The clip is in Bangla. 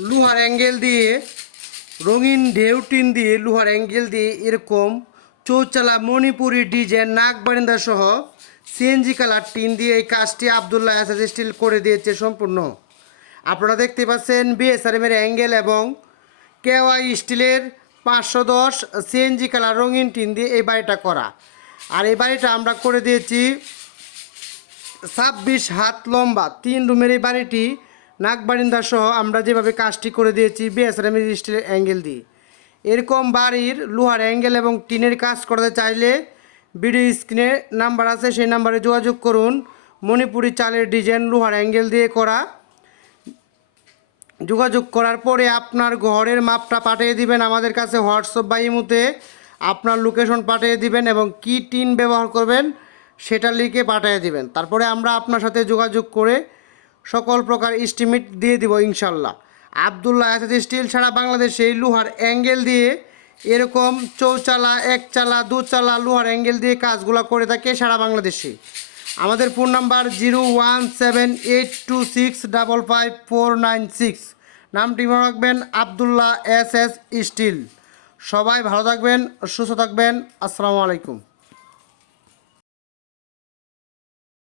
লোহার অ্যাঙ্গেল দিয়ে, রঙিন ঢেউ টিন দিয়ে লোহার অ্যাঙ্গেল দিয়ে এরকম চৌচালা মণিপুরি ডিজাইন নাক বারিন্দা সহ সিএনজি কালার টিন দিয়ে এই কাজটি আবদুল্লাহ আসাদ স্টিল করে দিয়েছে সম্পূর্ণ। আপনারা দেখতে পাচ্ছেন বিএসআরএম এর অ্যাঙ্গেল এবং কেওয়াই স্টিলের পাঁচশো দশ সিএনজি কালার রঙিন টিন দিয়ে এই বাড়িটা করা। আর এই বাড়িটা আমরা করে দিয়েছি ছাব্বিশ হাত লম্বা, তিন রুমের এই বাড়িটি নাকবারিন্দা সহ আমরা যেভাবে কাজটি করে দিয়েছি বিএসআরএম স্টিলের অ্যাঙ্গেল দিয়ে। এরকম বাড়ির লোহার অ্যাঙ্গেল এবং টিনের কাজ করতে চাইলে ভিডিও স্ক্রিনে নাম্বার আছে, সেই নাম্বারে যোগাযোগ করুন। মণিপুরি চালের ডিজাইন লোহার অ্যাঙ্গেল দিয়ে করা। যোগাযোগ করার পরে আপনার ঘরের মাপটা পাঠিয়ে দিবেন আমাদের কাছে হোয়াটসঅ্যাপ বা ইমুতে। আপনার লোকেশন পাঠিয়ে দিবেন এবং কি টিন ব্যবহার করবেন সেটা লিখে পাঠিয়ে দিবেন। তারপরে আমরা আপনার সাথে যোগাযোগ করে সকল প্রকার এস্টিমেট দিয়ে দিব ইনশাল্লাহ। আবদুল্লাহ আসাদ স্টিল ছাড়া বাংলাদেশে লোহার অ্যাঙ্গেল দিয়ে এরকম চৌচালা, একচালা, দুচালা লোহার অ্যাঙ্গেল দিয়ে কাজগুলো করে থাকে সারা বাংলাদেশে। আমাদের phone number zero one seven eight two six double five four nine six নামটি মনে রাখবেন আবদুল্লাহ এস এস স্টিল সবাই ভালো থাকবেন, সুস্থ থাকবেন। আসসালামু আলাইকুম।